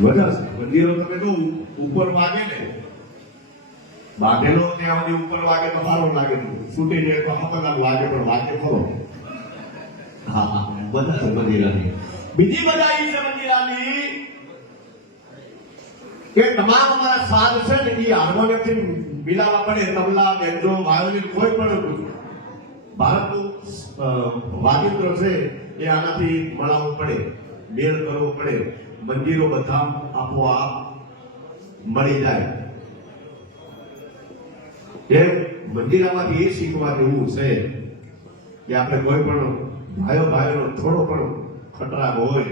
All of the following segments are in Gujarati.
વજન મંદિરો તમે તો ઉપર વાગે ને બાંધેલો ત્યાં સુધી ઉપર વાગે તો સારો લાગે, છૂટી જાય તો ખતરનાક લાગે, પણ વાગે ખરો. હા હા, બધા છે મંદિરાની. બીજી બધા એ છે મંદિરાની કે તમામ અમારા સાલ છે ને એ હાર્મોનિયમથી મિલાવવા પડે, તબલા, બેન્જો, વાયોલિન, કોઈ પણ ભારતનું વાદ્યંત્ર છે એ આનાથી મળાવવું પડે, મેળ કરવો પડે. મંદિરો બધા આપોઆપ મળી જાય. એ મંદિરામાંથી એ શીખવા જેવું છે કે આપણે કોઈ પણ ભાઈઓનો થોડો પણ ખતરાગ હોય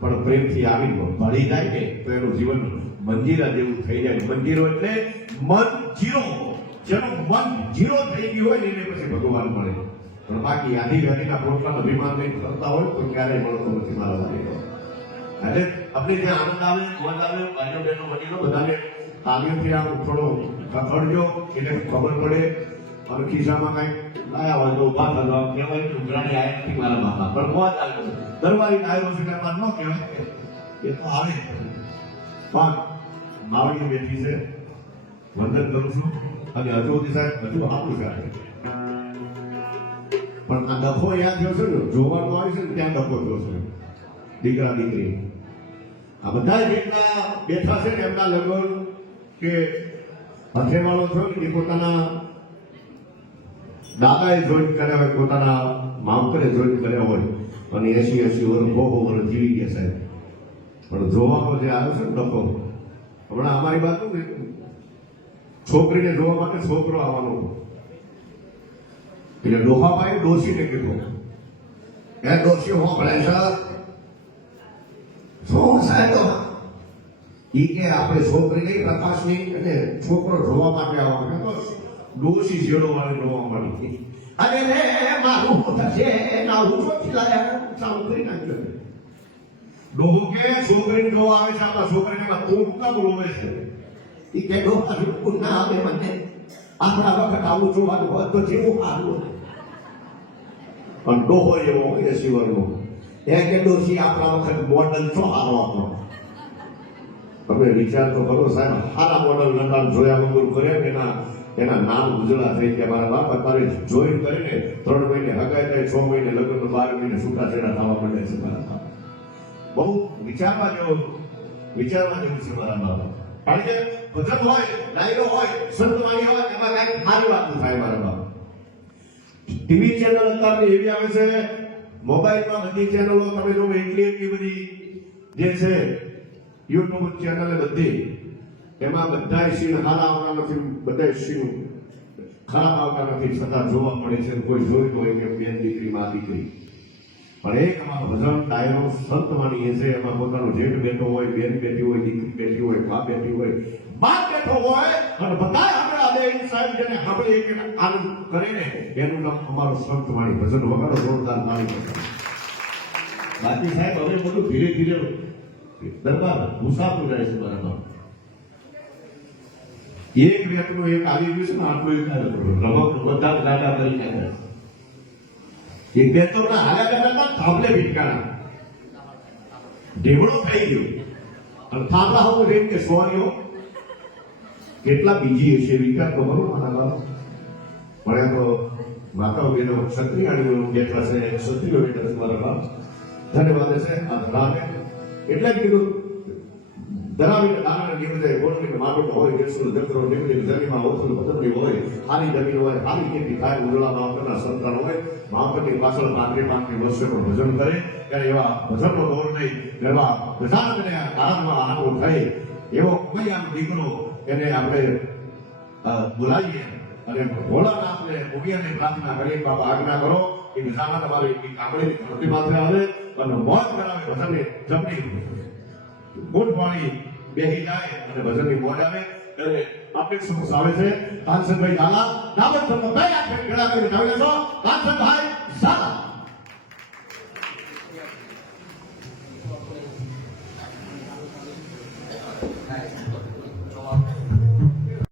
પણ પ્રેમથી આવી ભળી જાય ને તો એનું જીવન મંદિરા જેવું થઈ જાય. મંદિરો એટલે મન જીરો, જેનું મન જીરો થઈ ગયું હોય ને એને પછી ભગવાન મળે. પણ બાકી આદિવાસીના પોતાના અભિમાન નહીં કરતા હોય તો ક્યારેય મળતો નથી મારા લાગે. એટલે આપણે ત્યાં આનંદ આવે, મોજ આવે, ભાઈઓ બહેનો વડીલો બધાને તાલીમથી આમ થોડો કથળજો એટલે ખબર પડે. અને ખિસ્સામાં કઈ લાયા હોય તો ઉભા થવા કહેવાય કે ઉઘરાણી આયા નથી મારા બાપા, પણ મોજ આવે. દરબારી આવ્યો છે એમાં ન કહેવાય, એ તો આવે. પણ માવડી બેઠી છે, વંદન કરું છું અને હજુ સાહેબ હજુ આપું છે. પણ આ ડખો યાદ થયો છે ને, જોવાનું આવે છે ને ત્યાં ડખો થયો છે. દીકરા દીકરી આ બધા જેટલા બેઠા છે ને એમના લગ્ન કે હથેવાળો થયો ને એ પોતાના દાદાએ જોઈન કર્યા હોય, પોતાના માવતરે જોઈન કર્યા હોય અને 80-80 વર્ષ વર્ષ જીવી ગયા સાહેબ. પણ જોવાનો જે આવ્યો છે ને ડખો, હમણાં અમારી બાજુ ને છોકરીને જોવા માટે છોકરો આવવાનો એટલે ડોહાભાઈ ડોશીને કીધું, એ ડોશી હું ભણે છે શું સાહેબ ઈ કે આપણે છોકરી નહીં પ્રકાશની અને છોકરો જોવા માટે આવવાનો. ડોશી જેડો વાળી જોવા મળી અને મારું થશે એના ઉઠોથી લાયા ચાલુ કરી નાખ્યો. ડોહો કે છોકરીને જોવા આવે છે, આપણા છોકરીને તું કામ રોવે છે. ઈ કે ડોહા બિલકુલ ના આવે, મને આપણા વખત આવું જોવાનું હોત તો જેવું સારું. પણ ડોહો એવો હોય શિવરનો એ કે ડોશી આપણા વખત મોડલ છો સારો આપણો. તમે વિચાર તો કરો સાહેબ, સારા મોડલ નકામ જોયા વગર કરે એના નામ ઉજળા થઈ ગયા. મારા બાપ અત્યારે જોઈન કરીને 3 મહિને હગાઈ થાય, 6 મહિને લગ્ન, 12 મહિને છૂટાછેડા થવા માંડે છે. મારા બહુ વિચારવા જેવું છે મારા બાપ. કારણ કે ભજન હોય, ડાયરો હોય, સંતવાણી હોય, એમાં કઈક સારી વાત થાય મારા બાપ. ટીવી ચેનલ અત્યારે એવી આવે છે, મોબાઈલમાં બધી ચેનલો તમે જો એટલી બધી જે છે યુટ્યુબ ચેનલ બધી, એમાં બધા સીન સારા આવતા નથી, બધા સીન ખરાબ આવતા નથી, છતાં જોવા મળે છે. કોઈ જોયું હોય કે બેન દીકરી, માં દીકરી. પણ એક અમારો ભજન ડાયરો સંતવાણી એ છે, એમાં પોતાનો જેઠ બેઠો હોય, બેન બેઠી હોય, દીકરી બેઠી હોય, મા બેઠી હોય, બાપ બેઠો હોય અને બધા આપણે આદે સાહેબ જેને આપણે એક આનંદ કરે ને એનું નામ અમારું સંતવાણી ભજન. વગાડો જોરદાર તાળી. બાકી સાહેબ હવે બધું ધીરે ધીરે દરબાર મુસાફર જાય છે. બરાબર એક વ્યક્તિનું એક આવી ગયું છે ને આટલું એક બધા દાદા કરી નાખ્યા. એક બે તો હાલ્યા કરતા થાંભલે ભીટકાણા ઢેવડો થઈ ગયો અને થાંભલા હું રેટ કે સોરીઓ કેટલા બીજી હશે વિચાર તો ખરો મારા બાપ. પણ તો માતાઓ બેનો ક્ષત્રિયાણીઓ બેઠા છે, ક્ષત્રિયો બેઠા છે મારા બાપ. ધન્યવાદ છે આ ધરાને એટલે જ કીધું ધરાવીને દાના નીકળે ગોળવીને માગોટો હોય, દેશનો જકરો નીકળે જમીનમાં ઓછું પતંગડી હોય, સારી જમીન હોય, સારી ખેતી થાય, ઉજળા માવતરના સંતાન હોય, માવતરની પાછળ 35 વર્ષે પણ ભજન કરે ત્યારે એવા ભજનનો દોર નહીં, એવા ગજાનને કારણમાં આનો થઈ એવો કોઈ આમ દીકરો એને આપણે બોલાવીએ અને ભોળાનાથને ઉગીને પ્રાર્થના કરીએ, બાપા આજ્ઞા કરો કે ગજાનના તમારી કામળીની ધરતી માથે આવે અને મોજ કરાવે, ભજનની જમણી ગોઠવાણી બેહી જાય અને ભજનની મોજ આવે. ત્યારે આપણે સમક્ષ આવે છે કાનસનભાઈ ઝાલા. દાવત તમને બે હાથ ગળા કરીને આવી લેશો. કાનસનભાઈ ઝાલા.